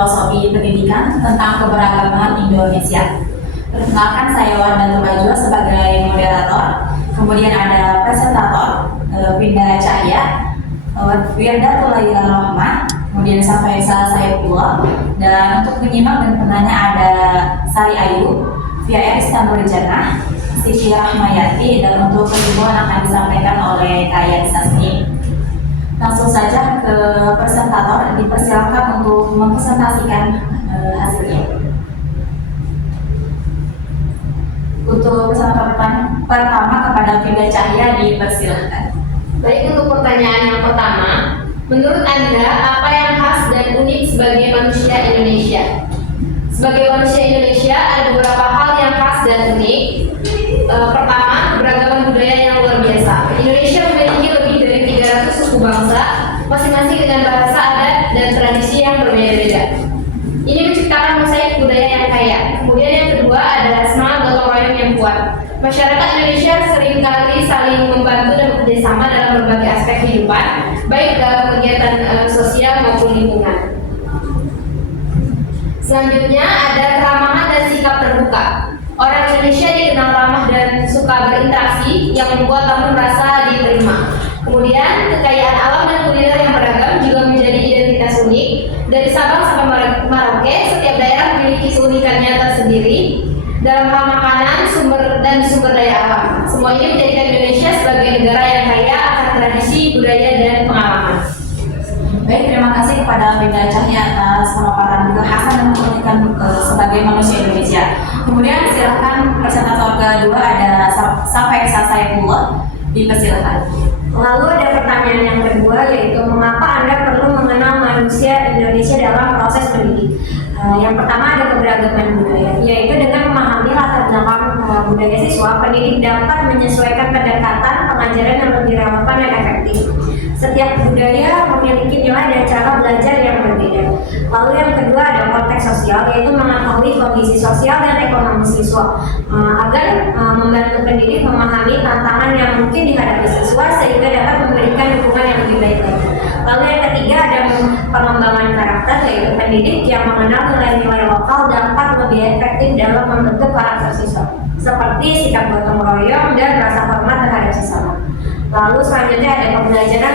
filosofi pendidikan tentang keberagaman Indonesia. Perkenalkan, saya Wanda Tubajwa sebagai moderator. Kemudian ada presentator Winda Cahya, Wirda Tulaila Rahma, kemudian sampai saya pula. Dan untuk penyimak dan penanya ada Sari Ayu, Via Istanbul Jannah, Siti Rahmayati, dan untuk kesimpulan akan disampaikan oleh Kaya Sasmi. Langsung saja ke presentator, dipersilakan untuk mempresentasikan hasilnya. Untuk presentator pertama kepada Winda Cahya, dipersilakan. Baik, untuk pertanyaan yang pertama, menurut Anda apa yang khas dan unik sebagai manusia Indonesia? Sebagai manusia Indonesia ada beberapa hal yang khas dan unik. Pertama, beragaman budaya yang luar biasa. Indonesia memiliki lebih dari 300 suku bangsa, masing-masing dengan bahasa, adat, dan tradisi yang berbeda-beda. Ini menciptakan mosaik budaya yang kaya. Kemudian yang kedua adalah semangat gotong royong yang kuat. Masyarakat Indonesia seringkali saling membantu dan bekerjasama dalam berbagai aspek kehidupan, baik dalam kegiatan sosial maupun lingkungan. Selanjutnya ada keramahan dan sikap terbuka. Orang Indonesia dikenal ramah dan suka berinteraksi yang membuat tamu merasa diterima. Kemudian kekayaan alam dan kuliner yang beragam juga menjadi identitas unik. Dari Sabang sampai Merauke, setiap daerah memiliki keunikannya tersendiri dalam hal makanan, sumber daya alam. Semua ini menjadikan Indonesia sebagai negara yang kaya akan tradisi, budaya, dan pengalaman. Baik, terima kasih kepada Winda Cahya atas pemaparan kekhasan dan keunikan sebagai manusia Indonesia. Kemudian silakan presentator kedua ada Sampai Saipullah, dipersilakan. Lalu ada pertanyaan yang kedua, yaitu mengapa Anda perlu mengenal manusia Indonesia dalam proses mendidik? Yang pertama ada keberagaman budaya, yaitu dengan memahami latar belakang budaya siswa, pendidik dapat menyesuaikan pendekatan pengajaran yang lebih relevan dan efektif. Setiap budaya memiliki nilai dan cara belajar yang berbeda. Lalu yang kedua ada konteks sosial, yaitu mengetahui kondisi sosial dan ekonomi siswa agar membantu pendidik memahami tantangan yang mungkin dihadapi siswa sehingga dapat memberikan dukungan yang lebih baik lagi. Lalu yang ketiga ada pengembangan karakter, yaitu pendidik yang mengenal nilai-nilai lokal dapat lebih efektif dalam membentuk karakter siswa, seperti sikap gotong royong dan rasa hormat terhadap sesama. Lalu selanjutnya ada pembelajaran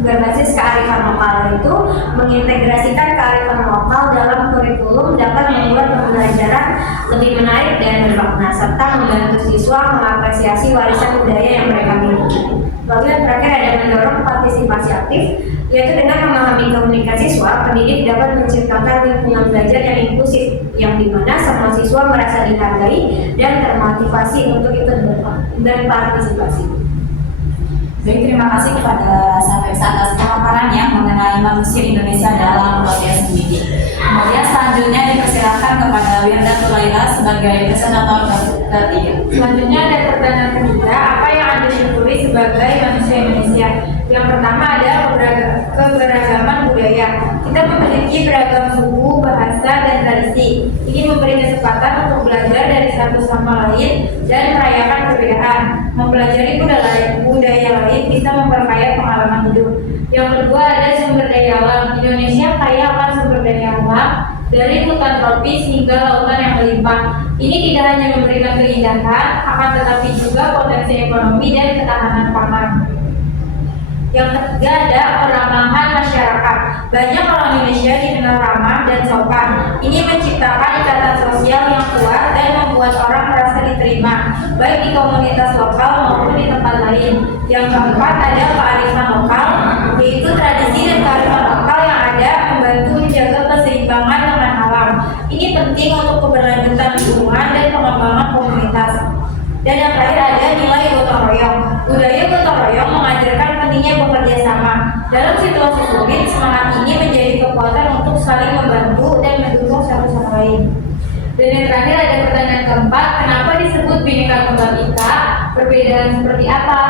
berbasis kearifan lokal, itu mengintegrasikan kearifan lokal dalam kurikulum dapat membuat pembelajaran lebih menarik dan bermakna serta membantu siswa mengapresiasi warisan budaya yang mereka miliki. Lalu yang terakhir ada mendorong partisipasi aktif, yaitu dengan memahami keunikan siswa, pendidik dapat menciptakan lingkungan belajar yang inklusif, yang dimana semua siswa merasa dihargai dan termotivasi untuk ikut berpartisipasi. Baik, terima kasih kepada Sampai atas pemaparannya mengenai manusia Indonesia dalam proses mendidik. Kemudian selanjutnya dipersilakan kepada Wirda Tulaila sebagai presentator ketiga. Selanjutnya ada pertanyaan ketiga, apa yang Anda syukuri sebagai manusia Indonesia? Yang pertama ada keberagaman budaya. Kita memiliki beragam suku, bahasa, dan tradisi. Ini memberi kesempatan untuk belajar dari satu sama lain dan merayakan perbedaan. Mempelajari budaya lain bisa memperkaya pengalaman hidup. Yang kedua ada sumber daya alam. Indonesia kaya akan sumber daya alam, dari hutan tropis hingga lautan yang melimpah. Ini tidak hanya memberikan keindahan, akan tetapi juga potensi ekonomi dan ketahanan pangan. Yang ketiga ada keramahan masyarakat. Banyak orang Indonesia dikenal ramah dan sopan. Ini menciptakan ikatan sosial yang kuat dan membuat orang merasa diterima, baik di komunitas lokal maupun di tempat lain. Yang keempat ada kearifan lokal, yaitu tradisi dan kearifan lokal yang ada membantu menjaga keseimbangan dengan alam. Ini penting untuk keberlanjutan lingkungan dan pengembangan komunitas. Dan yang terakhir ada nilai gotong royong. Budaya gotong royong mengajarkan pentingnya bekerja sama. Dalam situasi sulit, semangat ini menjadi kekuatan untuk saling membantu dan mendukung satu sama lain. Dan yang terakhir ada pertanyaan keempat, kenapa disebut Bhinneka Tunggal Ika? Perbedaan seperti apa?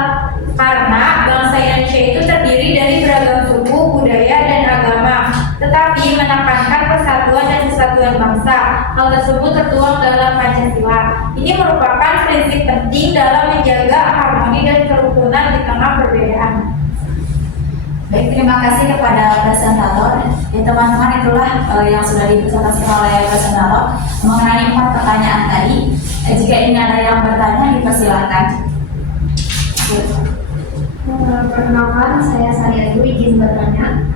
Karena bangsa Indonesia itu terdiri dari beragam suku, budaya, dan agama, tetapi menekankan persatuan dan kesatuan bangsa. Hal tersebut tertuang dalam Pancasila. Ini merupakan prinsip penting dalam menjaga harmoni dan kerukunan di tengah perbedaan. Baik, terima kasih kepada presentator. Ya teman-teman, itulah yang sudah dipresentasikan oleh presentator mengenai 4 pertanyaan tadi. Jika ini ada yang bertanya, dipersilakan. Perkenalkan, saya Sariadu, izin bertanya.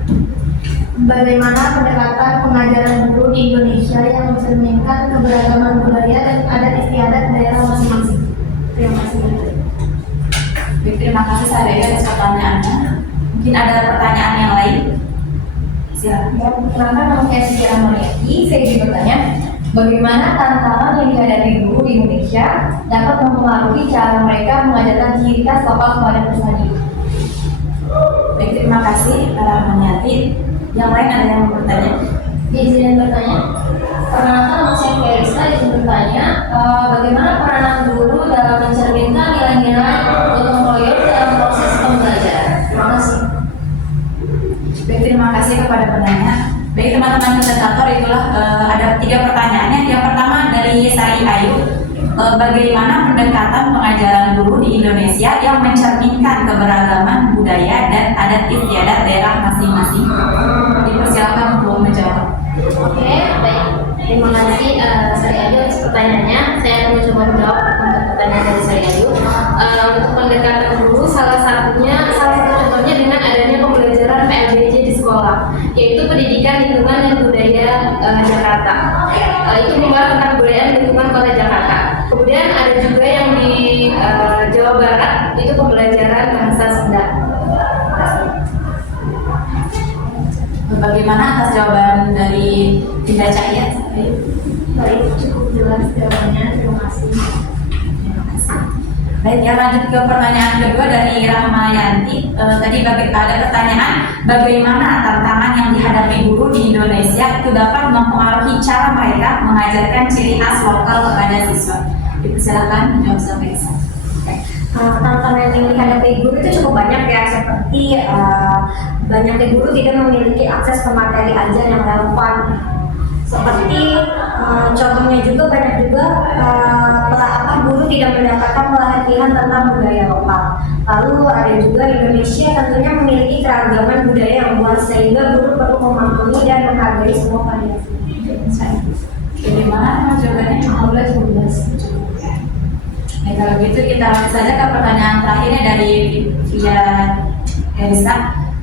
Bagaimana pendekatan pengajaran guru di Indonesia yang mencerminkan keberagaman budaya dan adat istiadat daerah masing-masing? Terima kasih. Baik, terima kasih Saraya atas pertanyaannya. Mungkin ada pertanyaan yang lain? Silakan. Ya, perkenalkan nama saya Siti Rahmaniati. Saya ingin bertanya, bagaimana tantangan yang dihadapi guru di Indonesia dapat mempengaruhi cara mereka mengajarkan ciri khas lokal kepada peserta didik? Baik, terima kasih Rahmaniati. Yang lain ada yang mau bertanya? Izin bertanya, perkenalkan nama saya Ferista. Izin bertanya, bagaimana peranan guru dalam mencerminkan nilai-nilai gotong royong dalam proses pembelajaran? Terima kasih. Baik, terima kasih kepada penanya. Baik teman-teman presentator, itulah ada 3 pertanyaannya. Yang pertama dari Sari Ayu, bagaimana pendekatan pengajaran guru di Indonesia yang mencerminkan keberagaman budaya dan adat istiadat daerah masing-masing? Dipersilakan untuk menjawab. Oke, baik. Terima kasih Sari Adu atas pertanyaannya. Saya akan mencoba menjawab untuk pertanyaan dari Sari Adu. Untuk pendekatan guru, salah satu contohnya dengan adanya pembelajaran PLBJ di sekolah, yaitu pendidikan lingkungan dan budaya Jakarta. Itu membahas tentang budaya dan lingkungan kota Jakarta. Kemudian ada juga yang di Jawa Barat, itu pembelajaran bahasa Sunda. Bagaimana atas jawaban dari Dinda Cahya? Baik, cukup jelas jawabannya. Terima kasih. Terima kasih. Baik, ya lanjut ke pertanyaan kedua dari Rahmayanti. Tadi ada pertanyaan, bagaimana tantangan yang dihadapi guru di Indonesia itu dapat mempengaruhi cara mereka mengajarkan ciri khas lokal kepada siswa? Dipersilakan menjawab sampai ke sana. Tantangan yang dihadapi guru itu cukup banyak ya, seperti banyaknya guru tidak memiliki akses ke materi ajar yang relevan. Seperti contohnya juga banyak juga guru tidak mendapatkan pelatihan tentang budaya lokal. Lalu ada juga Indonesia tentunya memiliki keragaman budaya yang luas sehingga guru perlu memahami dan menghargai semua variasi. Bagaimana jawabannya? Alhamdulillah cukup jelas. Nah, kalau gitu kita lanjut saja ke pertanyaan terakhirnya dari Via Elisa.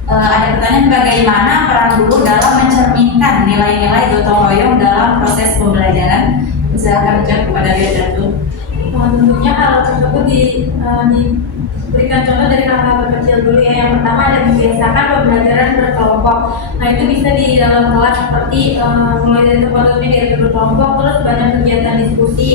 Ada pertanyaan, bagaimana peran guru dalam mencerminkan nilai-nilai gotong royong dalam proses pembelajaran? Silakan menjawab kepada Via Datu. Tentunya hal tersebut diberikan contoh dari hal-hal kecil dulu ya. Yang pertama ada membiasakan pembelajaran berkelompok. Nah itu bisa di dalam kelas seperti mulai dari tempatnya diatur berkelompok, terus banyak kegiatan diskusi.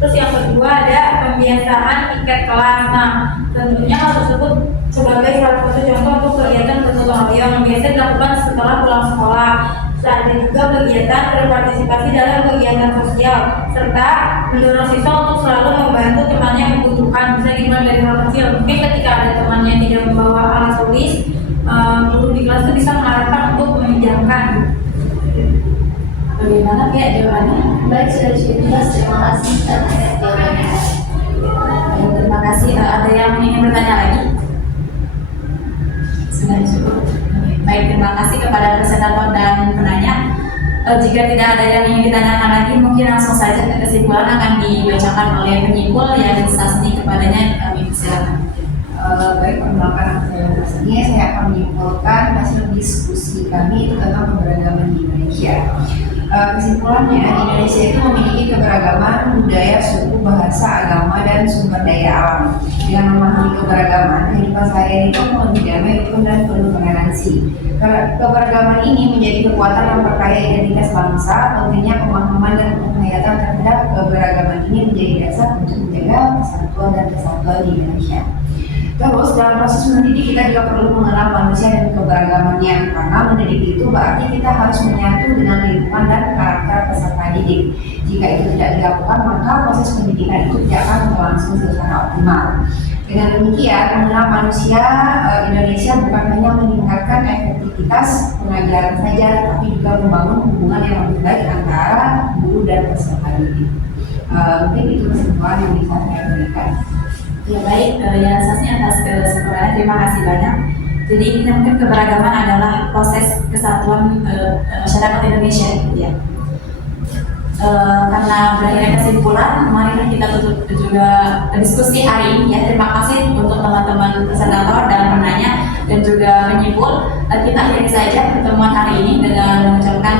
Terus yang kedua ada pembiasaan tiket kelas. Nah tentunya hal tersebut sebagai salah satu contoh untuk kegiatan bergotong royong yang biasa dilakukan setelah pulang sekolah. Ada juga kegiatan berpartisipasi dalam kegiatan sosial serta mendorong siswa untuk selalu membantu temannya yang membutuhkan. Bisa dimulai dari hal kecil. Mungkin ketika ada temannya yang tidak membawa alat tulis, guru di kelas itu bisa mengarahkan untuk meminjamkan. Bagaimana Via jawabannya? Baik, sudah jelas. Terima kasih atas jawabannya. Baik, terima kasih. Ada yang ingin bertanya lagi? Sudah cukup. Baik, terima kasih kepada presentator dan penanya. Jika tidak ada yang ingin ditanyakan lagi, mungkin langsung saja ke kesimpulan akan dibacakan oleh penyimpul yang sasni kepadanya. Kami silakan. Baik, perkenalkan saya akan menyimpulkan hasil diskusi kami itu tentang keberagaman di Indonesia. Kesimpulannya, Indonesia itu memiliki keberagaman budaya, suku, bahasa, agama, dan sumber daya alam. Dengan memahami keberagaman, kehidupan sehari-hari itu lebih damai, rukun, dan penuh toleransi. Keberagaman ini menjadi kekuatan yang memperkaya identitas bangsa. Pentingnya pemahaman dan penghayatan terhadap keberagaman ini menjadi dasar untuk menjaga persatuan dan kesatuan di Indonesia. Terus dalam proses mendidik kita juga perlu mengenal manusia dan keberagamannya, karena mendidik itu berarti kita harus menyatu dengan lingkungan dan karakter peserta didik. Jika itu tidak dilakukan, maka proses pendidikan itu tidak akan berlangsung secara optimal. Dengan demikian, mengenal manusia Indonesia bukan hanya meningkatkan efektivitas pengajaran saja, tapi juga membangun hubungan yang lebih baik antara guru dan peserta didik. Mungkin itu kesimpulan yang bisa saya berikan. Ya baik, ya Sasni atas kesempurnaan, terima kasih banyak. Jadi kita mungkin keberagaman adalah proses kesatuan masyarakat Indonesia, gitu ya. Karena berakhirnya kesimpulan, mari kita tutup juga diskusi hari ini ya. Terima kasih untuk teman-teman presentator dan penanya dan juga penyimpul. Kita akhiri saja pertemuan hari ini dengan mengucapkan